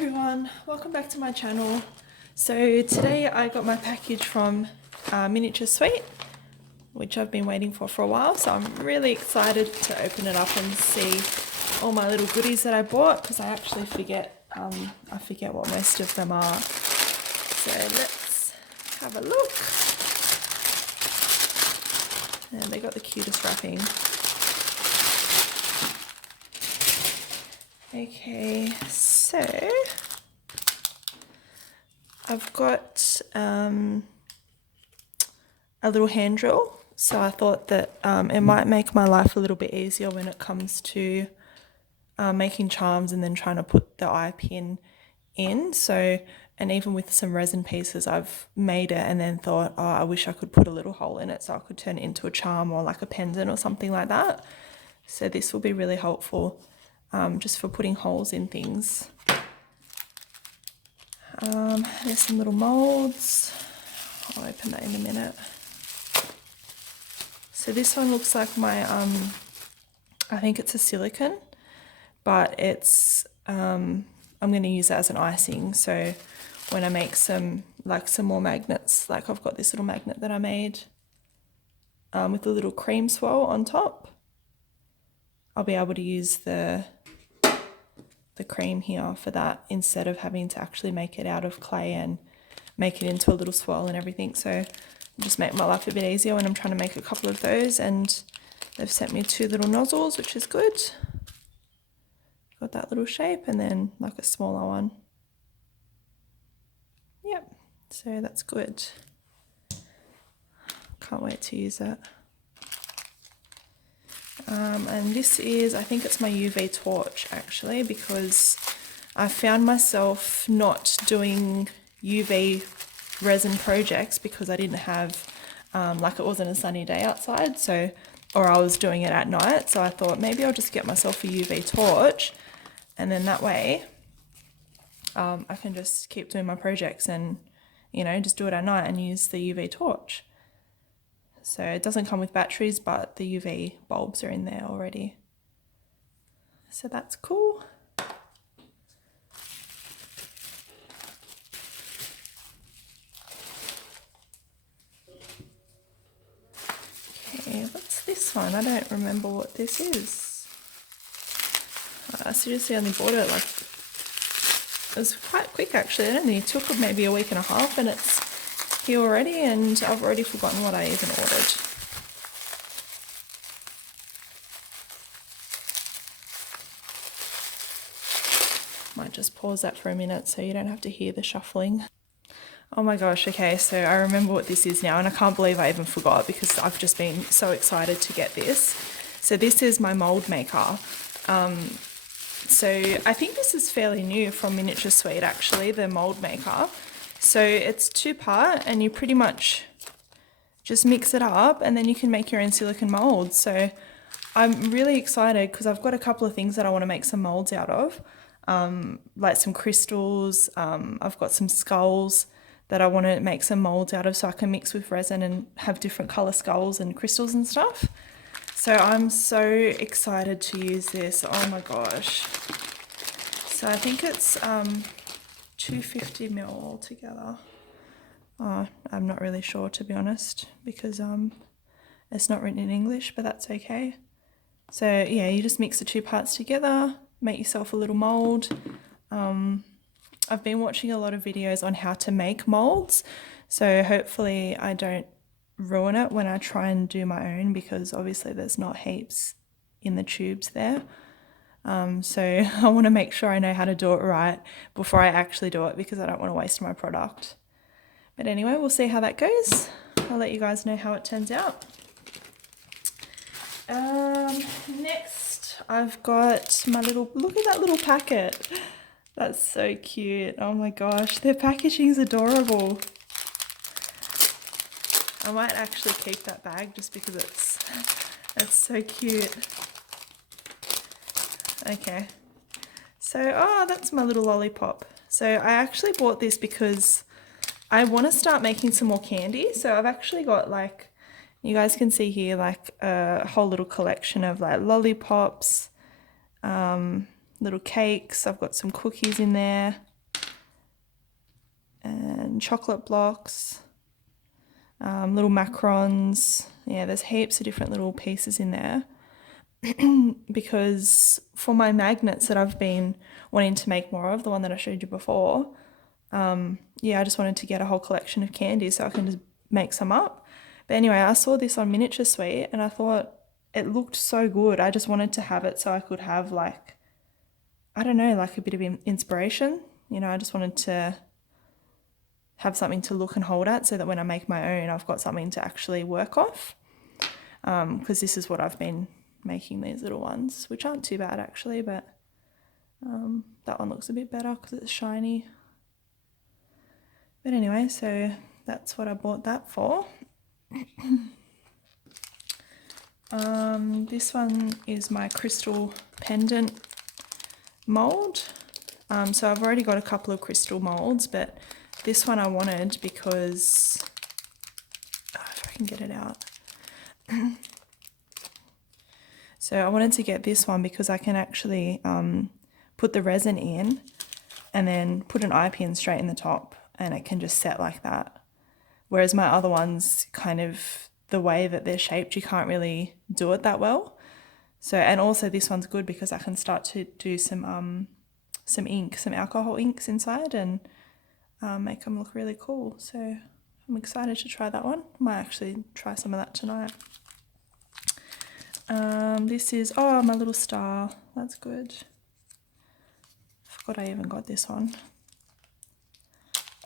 everyone, welcome back to my channel. So today I got my package from Miniature Sweet, which I've been waiting for a while, so I'm really excited to open it up and see all my little goodies that I bought, because I actually forget what most of them are. So let's have a look. And they got the cutest wrapping. Okay, so I've got a little hand drill, so I thought that it might make my life a little bit easier when it comes to making charms and then trying to put the eye pin in. So, and even with some resin pieces, I've made it and then thought, oh, I wish I could put a little hole in it so I could turn it into a charm or like a pendant or something like that. So this will be really helpful. Just for putting holes in things. There's some little molds. I'll open that in a minute. So this one looks like my, I think it's a silicone, but it's, I'm going to use it as an icing. So when I make some more magnets, like I've got this little magnet that I made with a little cream swirl on top, I'll be able to use the cream here for that instead of having to actually make it out of clay and make it into a little swirl and everything. So just make my life a bit easier when I'm trying to make a couple of those, and they've sent me 2 little nozzles, which is good. Got that little shape and then like a smaller one. Yep, so that's good. Can't wait to use it. And this is, I think it's my UV torch actually, because I found myself not doing UV resin projects because I didn't have, like it wasn't a sunny day outside, so, or I was doing it at night, so I thought maybe I'll just get myself a UV torch, and then that way I can just keep doing my projects and, you know, just do it at night and use the UV torch. So it doesn't come with batteries, but the UV bulbs are in there already. So that's cool. Okay, what's this one? I don't remember what this is. I seriously only bought it like, it was quite quick actually. It only took maybe a week and a half and it's here already, and I've already forgotten what I even ordered. Might just pause that for a minute so you don't have to hear the shuffling. Oh my gosh, okay, so I remember what this is now, and I can't believe I even forgot because I've just been so excited to get this. So this is my mold maker. So I think this is fairly new from Miniature Sweet actually, the mold maker. So it's 2-part and you pretty much just mix it up and then you can make your own silicone molds. So I'm really excited because I've got a couple of things that I want to make some molds out of, like some crystals. I've got some skulls that I want to make some molds out of so I can mix with resin and have different color skulls and crystals and stuff. So I'm so excited to use this. Oh my gosh. So I think it's 250 ml altogether. Oh, I'm not really sure to be honest, because it's not written in English, but that's okay. So yeah, you just mix the 2 parts together, make yourself a little mold. I've been watching a lot of videos on how to make molds, so hopefully I don't ruin it when I try and do my own, because obviously there's not heaps in the tubes there. So I want to make sure I know how to do it right before I actually do it, because I don't want to waste my product. But anyway, we'll see how that goes. I'll let you guys know how it turns out. Next I've got my little, look at that little packet. That's so cute. Oh my gosh, their packaging is adorable. I might actually keep that bag just because it's so cute. Okay, so that's my little lollipop. So I actually bought this because I want to start making some more candy. So I've actually got, like, you guys can see here, like a whole little collection of like lollipops, little cakes. I've got some cookies in there. and chocolate blocks, little macarons. Yeah, there's heaps of different little pieces in there. Because for my magnets that I've been wanting to make more of, the one that I showed you before, yeah, I just wanted to get a whole collection of candies so I can just make some up. But anyway, I saw this on Miniature Suite and I thought it looked so good. I just wanted to have it so I could have like, I don't know, like a bit of inspiration. You know, I just wanted to have something to look and hold at so that when I make my own, I've got something to actually work off. Because this is what I've been making, these little ones, which aren't too bad actually, but that one looks a bit better because it's shiny. But anyway, so that's what I bought that for. This one is my crystal pendant mold. So I've already got a couple of crystal molds, but this one I wanted because, if I can get it out. So I wanted to get this one because I can actually put the resin in and then put an eye pin straight in the top and it can just set like that. Whereas my other ones, kind of the way that they're shaped, you can't really do it that well. So, and also this one's good because I can start to do some ink, some alcohol inks inside and make them look really cool. So I'm excited to try that one. Might actually try some of that tonight. This is, oh, my little star. That's good. Forgot I even got this one.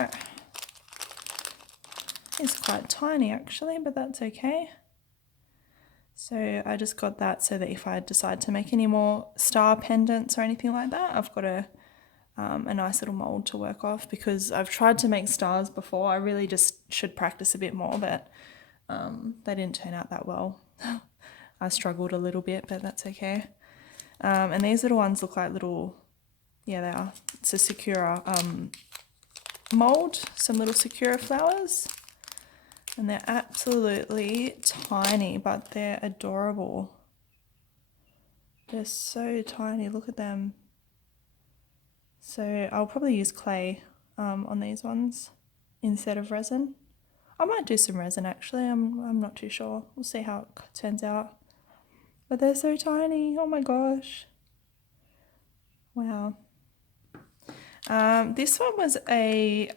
Oh. It's quite tiny actually, but that's okay. So I just got that so that if I decide to make any more star pendants or anything like that, I've got a nice little mold to work off, because I've tried to make stars before. I really just should practice a bit more, but they didn't turn out that well. I struggled a little bit, but that's okay. And these little ones look like little, yeah, they are. It's a Sakura mold, some little Sakura flowers. And they're absolutely tiny, but they're adorable. They're so tiny, look at them. So I'll probably use clay on these ones instead of resin. I might do some resin actually, I'm not too sure. We'll see how it turns out. But they're so tiny, oh my gosh. Wow. This one was a,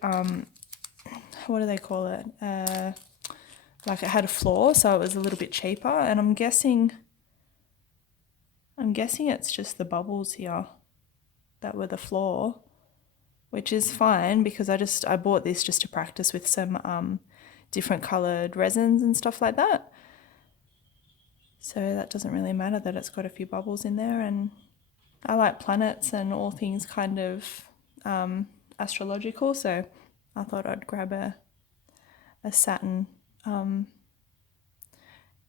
what do they call it? Like it had a floor, so it was a little bit cheaper, and I'm guessing it's just the bubbles here that were the floor, which is fine because I bought this just to practice with some different coloured resins and stuff like that. So that doesn't really matter that it's got a few bubbles in there, and I like planets and all things kind of astrological, so I thought I'd grab a satin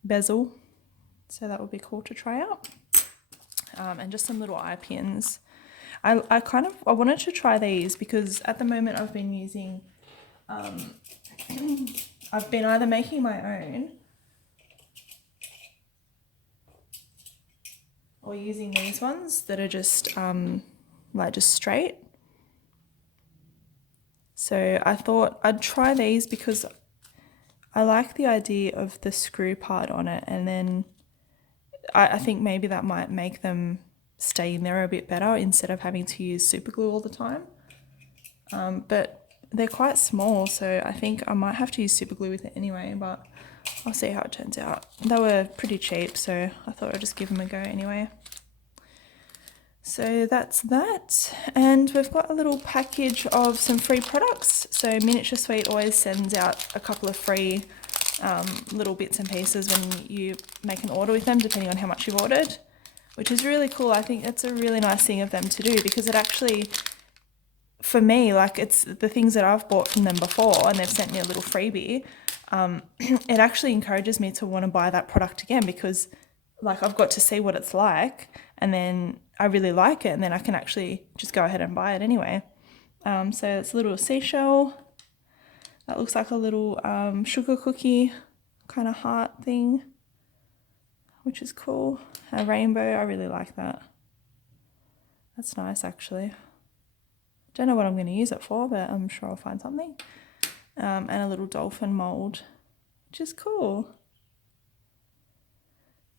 bezel, so that would be cool to try out. And just some little eye pins. I wanted to try these because at the moment I've been using I've been either making my own or using these ones that are just like just straight. So I thought I'd try these because I like the idea of the screw part on it, and then I think maybe that might make them stay in there a bit better instead of having to use super glue all the time. But they're quite small, so I think I might have to use super glue with it anyway, but I'll see how it turns out. They were pretty cheap, so I thought I'd just give them a go anyway. So that's that, and we've got a little package of some free products. So Miniature Suite always sends out a couple of free little bits and pieces when you make an order with them, depending on how much you've ordered, which is really cool. I think it's a really nice thing of them to do, because it actually, for me, like, it's the things that I've bought from them before and they've sent me a little freebie, it actually encourages me to want to buy that product again, because like I've got to see what it's like and then I really like it, and then I can actually just go ahead and buy it anyway. So it's a little seashell that looks like a little sugar cookie kind of heart thing, which is cool. A rainbow, I really like that. That's nice actually. Don't know what I'm going to use it for, but I'm sure I'll find something. And a little dolphin mold, which is cool.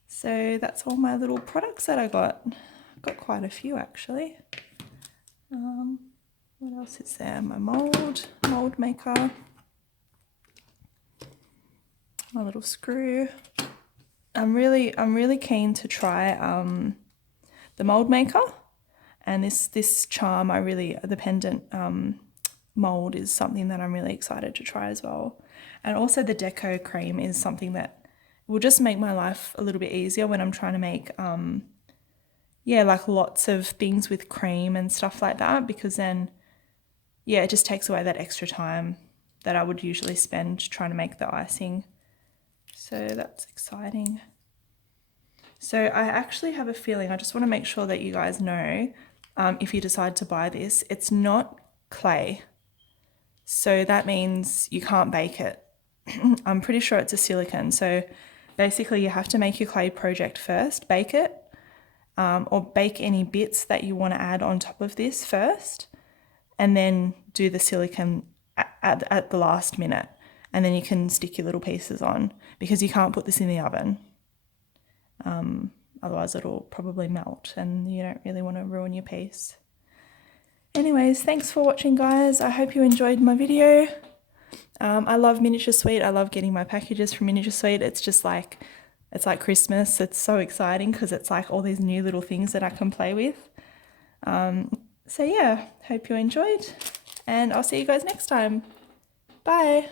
So that's all my little products that I got. I've got quite a few actually. What else is there? My mold maker, my little screw. I'm really keen to try the mold maker, and this charm, the pendant mold is something that I'm really excited to try as well. And also the deco cream is something that will just make my life a little bit easier when I'm trying to make like lots of things with cream and stuff like that, because then it just takes away that extra time that I would usually spend trying to make the icing. So that's exciting. So I actually have a feeling, I just want to make sure that you guys know, if you decide to buy this, it's not clay. So that means you can't bake it. I'm pretty sure it's a silicone. So basically you have to make your clay project first, bake it, or bake any bits that you want to add on top of this first, and then do the silicone at the last minute. And then you can stick your little pieces on, because you can't put this in the oven. Otherwise it'll probably melt and you don't really want to ruin your piece. Anyways, thanks for watching guys. I hope you enjoyed my video. I love Miniature Suite. I love getting my packages from Miniature Suite. It's like Christmas. It's so exciting because it's like all these new little things that I can play with. So yeah, hope you enjoyed, and I'll see you guys next time. Bye.